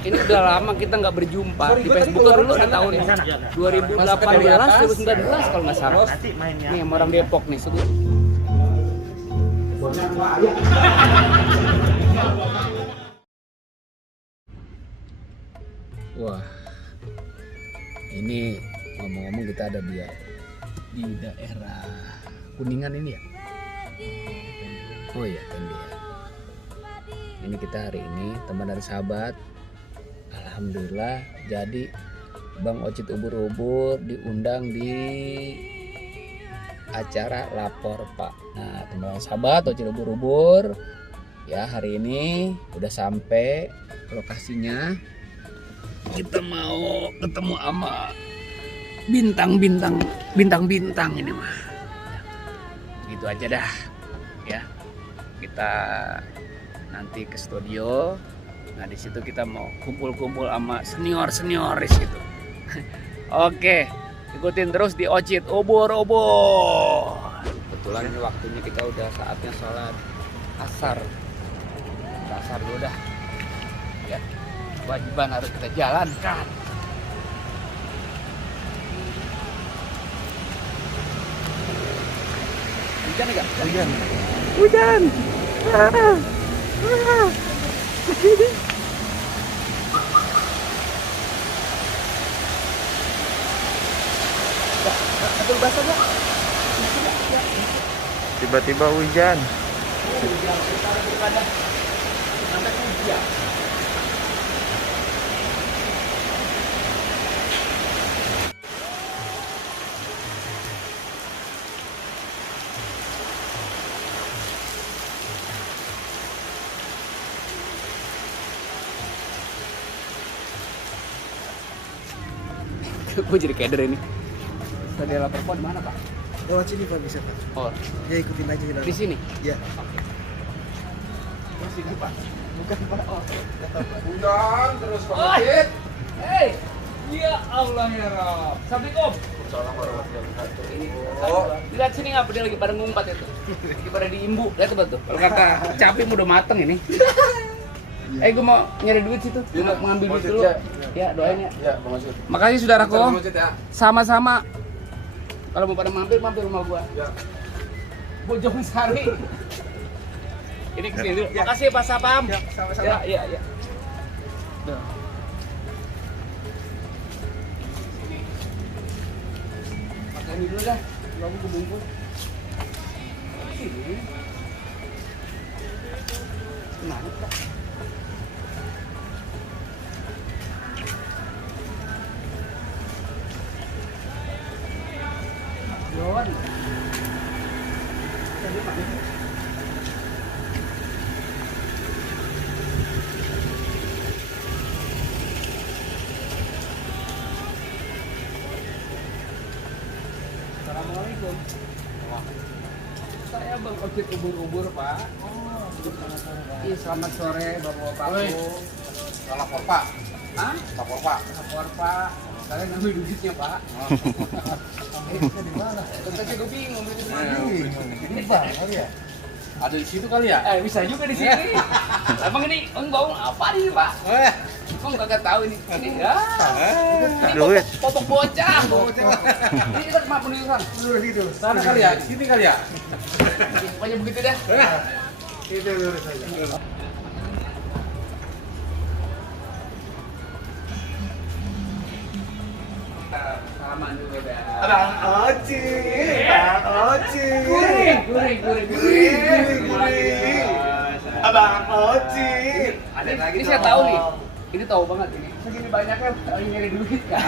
Ini udah lama kita nggak berjumpa di Facebook dulu udah tahun 2018, 2019 kalau nggak salah. Nih sama orang Depok nih sebut. Wah, ini ngomong-ngomong kita ada di daerah Kuningan ini ya. Oh iya, Tendian. Ini kita hari ini teman dari sahabat. Alhamdulillah jadi Bang Ocit ubur-ubur diundang di acara lapor Pak. Nah teman sahabat Ocit ubur-ubur ya hari ini udah sampai lokasinya. Kita mau ketemu sama bintang-bintang ini mah. Gitu aja dah ya. Kita nanti ke studio. Nah di situ kita mau kumpul-kumpul sama senior-senioris gitu. Oke, ikutin terus di Ocit ubur-ubur. Kebetulan ini waktunya kita udah saatnya sholat asar. Asar dulu dah. Ya, kewajiban harus kita jalankan. Hujan enggak? Hujan. Hujan. Tiba-tiba hujan. Gue jadi keder ini. Tadi lapor Pak di mana Pak? Lewat sini Pak bisa Pak. Oh, Ya ikutin aja jalan. di sini. Ya. Di sini Pak. Bukan Pak. Oh. Hujan terus Pak Oh. Ocit. Hei, ya Allah ya Rob. Assalamualaikum. Assalamualaikum warahmatullahi wabarakatuh. Oh. Lihat sini ngapa dia lagi pada ngumpat itu. Lagi pada diimbu. Lihat tuh tuh. Kalau kata capim udah mateng ini. Gue mau nyari duit situ. Iya, Mau ngambil duit Ocit, dulu. ya. Ya, doain ya. Ya, Bang Ocit. Makasih saudaraku. Bang Ocit ya. Sama-sama. Kalau mau pada mampir rumah gua. Ya. Bojong Sari. Ini kesini dulu. Makasih ya Pak Sapam. Ya, sama-sama. Ya. Tuh. Makan dulu dah. Lalu gue bungkus. Sini. Nah, Pak. Yon. Tadi Pak. Assalamualaikum. Saya Bang Ocit ubur-ubur Pak. Oh, iya selamat sore Bapak-Bapakku. Lapor Pak. Hah? Lapor Pak. Lapor Pak. Kalian ngambil duitnya Pak. Bisa di mana? Tentunya gue bingung duit di mana. Di bank kali ya? Ada di situ kali ya? Bisa juga di sini. Abang ini bangun apa nih Pak? Kok kagak tahu ini? Ini ya. Ini Duit. popok bocah. Ini kita cuma penulisan. Lurus itu. Sana kali ya? Sini kali ya? Pokoknya begitu dah. Itu lurus aja. Salaman dulu dah. Bang Ocit, Bang Ocit. Guring. Abang Ocit. Ada lagi. Ini saya tahu nih. Ini tahu banget ini. Segini banyaknya nyari duit kan.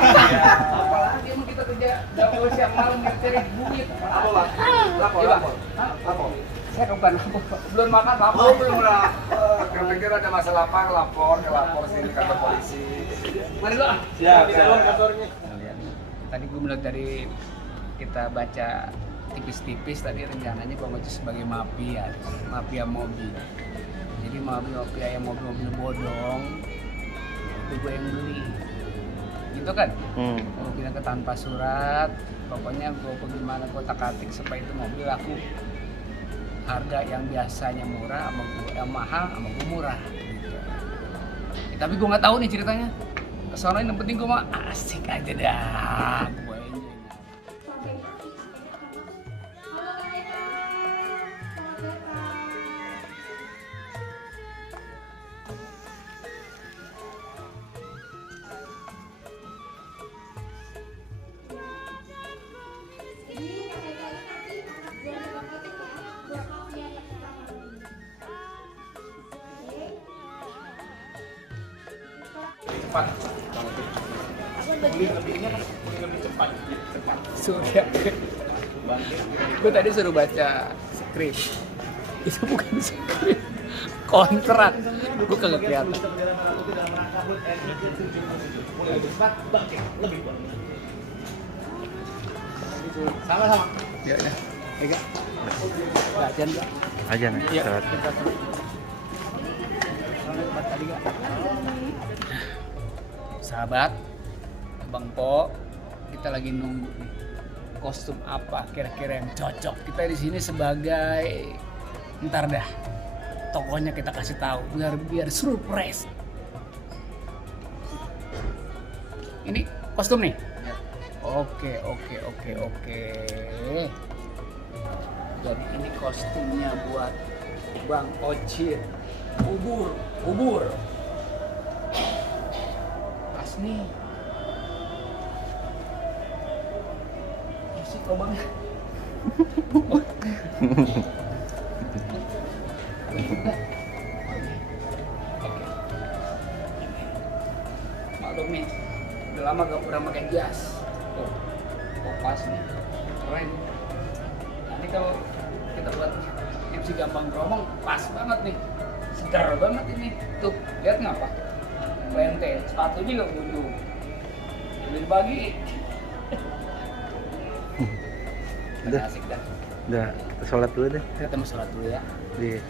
Apalagi emang kita kerja jauh siang malam nyari duit. Apa Bang? Lapor, Iya, Pak. lapor. Hah? Lapor. Saya bukan lapor. Belum makan lapor. Oh, belum lah. Kami pikir ada masalah apa, lapor sini ke kantor polisi. Mari lo. Siap, kantornya. Tadi gue melihat dari kita baca tipis-tipis tadi rencananya Bang Ocit sebagai mafia mobil. Jadi mafia yang mobil bodong itu gue yang beli. Gitu kan? Gue bilang ke tanpa surat, pokoknya gue bagaimana gue tak-atik supaya itu mobil aku harga yang biasanya murah sama gue yang mahal sama gue murah gitu. Tapi gue nggak tahu nih ceritanya. Kesana yang penting gue mah asik aja dah. Gue enjoy. Cepat. Sudah. Gue tadi suruh baca skrip. Itu bukan skrip, kontrak. Gue kagak kelihatan. Sama-sama. Ya, ya. Ega. Baca enggak? Aja nih. Iya. Salat. Sahabat, Bang Po, kita lagi nunggu nih kostum apa kira-kira yang cocok. Kita di sini sebagai ntar dah tokonya kita kasih tahu biar surprise. Ini kostum nih. Oke. Jadi ini kostumnya buat Bang Ocit. Bubur. Pas nih. Musik lubangnya. Maklum nih, udah lama gak pernah pakai jas. Oh, pas nih, keren. Nanti kalau kita buat MC gampang ngomong, pas banget nih. Segar banget ini. Tuh, lihat ngapa? Lente, sepatunya gak kunjung. Lebih pagi. Udah. Asik dah. Udah, kita sholat dulu deh. Kita mau sholat dulu ya.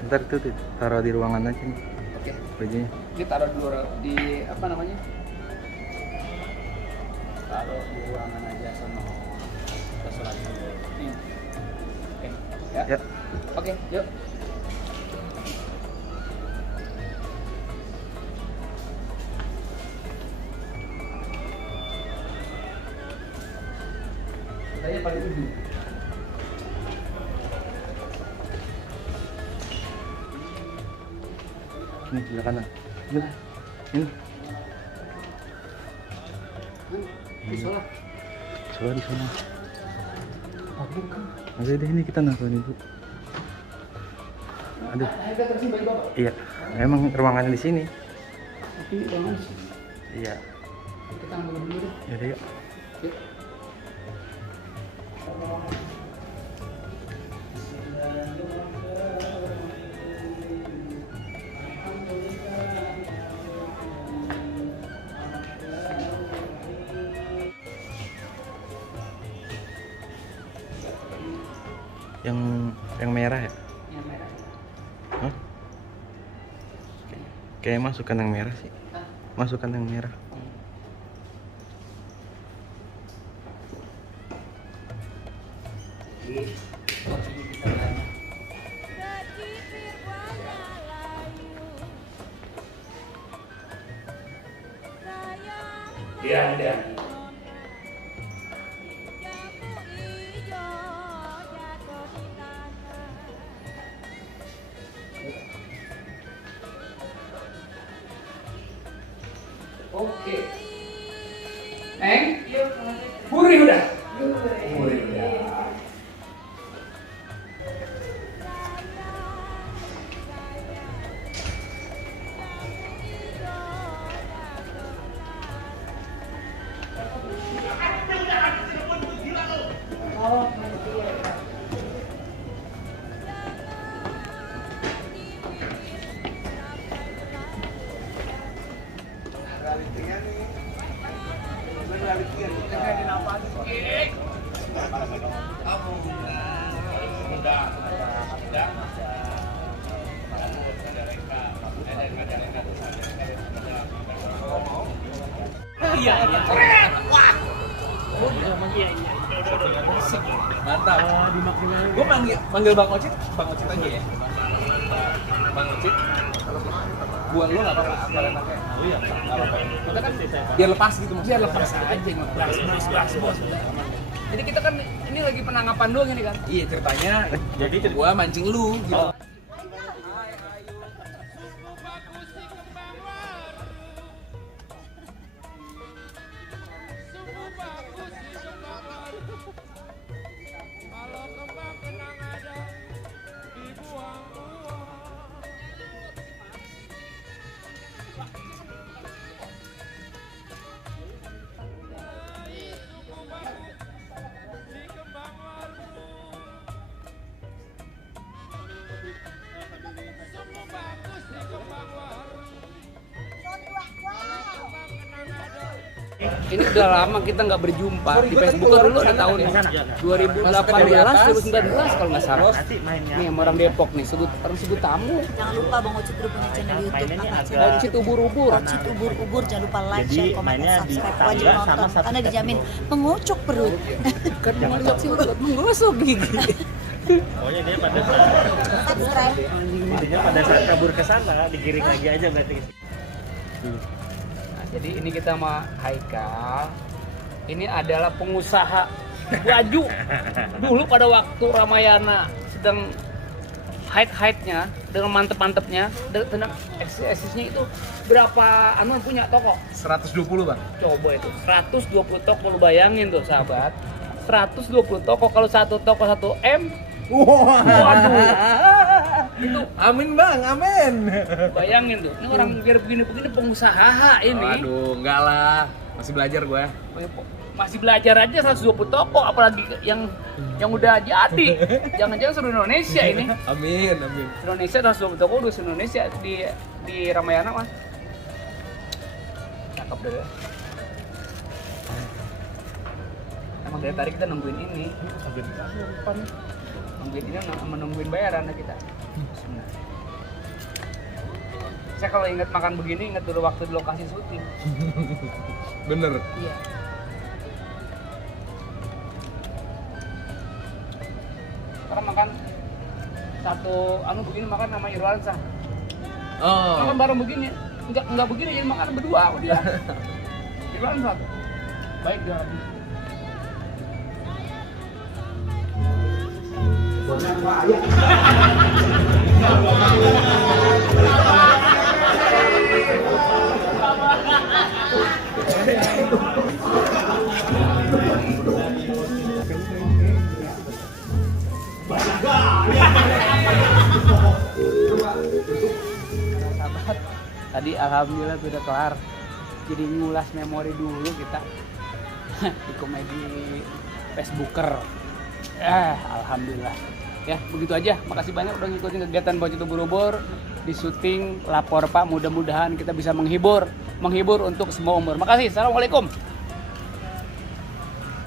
Ntar itu taruh di ruangan aja nih, Oke. bajunya. Ini taruh dulu di apa namanya? Taruh di ruangan aja sono. Kita sholat dulu. Nih. Oke. Ya. Ya. Oke, yuk. Saya paling ujung. Ini sebelah kanan. Ini. Ini. Di sholat. Sholat di sana. Oh, bukan. Ada deh, ini kita nonton ibu. Aduh. Ada tersimpan bapak. Iya. Emang ruangannya di sini. Tapi bangun sih. Iya. Kita ambil dulu deh. Ya udah yuk. Yuk. Yang merah ya? Yang merah. Hah? Kayak masukkan yang merah sih. Masukkan yang merah. Iya, ada. Oke. Neng? Puri udah. Puri udah. Realitinya nih. Realitinya nih. Iya. Wah. Mantap. Gue panggil Bang Ocit aja ya. Bang Ocit. Buat lu nggak apa-apa. Oh iya, nggak apa-apa. Kita kan biar lepas gitu maksudnya. Biar lepas aja ngeblas bos. Jadi kita kan ini lagi penangkapan doang ini kan. Iya ceritanya. Jadi gua mancing lu gitu. Ini udah lama kita nggak berjumpa di Facebook dulu udah tahun 2018 2019 kalau nggak salah. Nih sama orang Depok nih, orang sebut tamu. Jangan lupa Bang Ocit udah punya channel YouTube Ocit ubur-ubur. Ocit ubur-ubur, jangan lupa like, share, komen, dan subscribe. Wajib nonton karena dijamin mengocok perut. Kan mengocok sih perut, menggosok gigi. Pokoknya dia pada saat Subscribe. intinya pada saat kabur ke sana digiring lagi aja berarti. Nah, jadi ini kita sama Haikal. Ini adalah pengusaha baju. Dulu pada waktu Ramayana sedang hype-hype-nya, dengan mantep-mantepnya, dengan eksisnya itu berapa anu punya toko? 120 bang. Coba itu 120 toko, lu bayangin tuh sahabat. 120 toko, kalau satu toko 1 M. Waduh. Itu Amin bang, amin. bayangin tuh. Ini orang biar begini-begini pengusaha ini. Aduh, enggak lah. Masih belajar gue. Masih belajar aja 120 toko, apalagi yang udah jadi. Jangan-jangan seluruh Indonesia ini. Amin, amin. Indonesia 120 toko udah seluruh Indonesia di Ramayana mas. Cakep deh. Ya. Emang dari tadi kita nungguin ini. Nungguin ini sama nungguin bayaran kita. Nah. Saya kalau ingat makan begini ingat dulu waktu di lokasi syuting. Bener. Iya. Sekarang makan satu anu begini makan nama Irwansa. Oh. Makan bareng begini. Enggak begini jadi makan berdua sama dia. Irwansa. Baik dia. Sahabat, tadi alhamdulillah sudah kelar. Jadi ngulas memori dulu kita di komedi Facebooker. Alhamdulillah. Ya, begitu aja. Makasih banyak udah ngikutin kegiatan Ocit ubur-ubur di syuting. Lapor Pak, mudah-mudahan kita bisa menghibur untuk semua umur. Makasih. Assalamualaikum.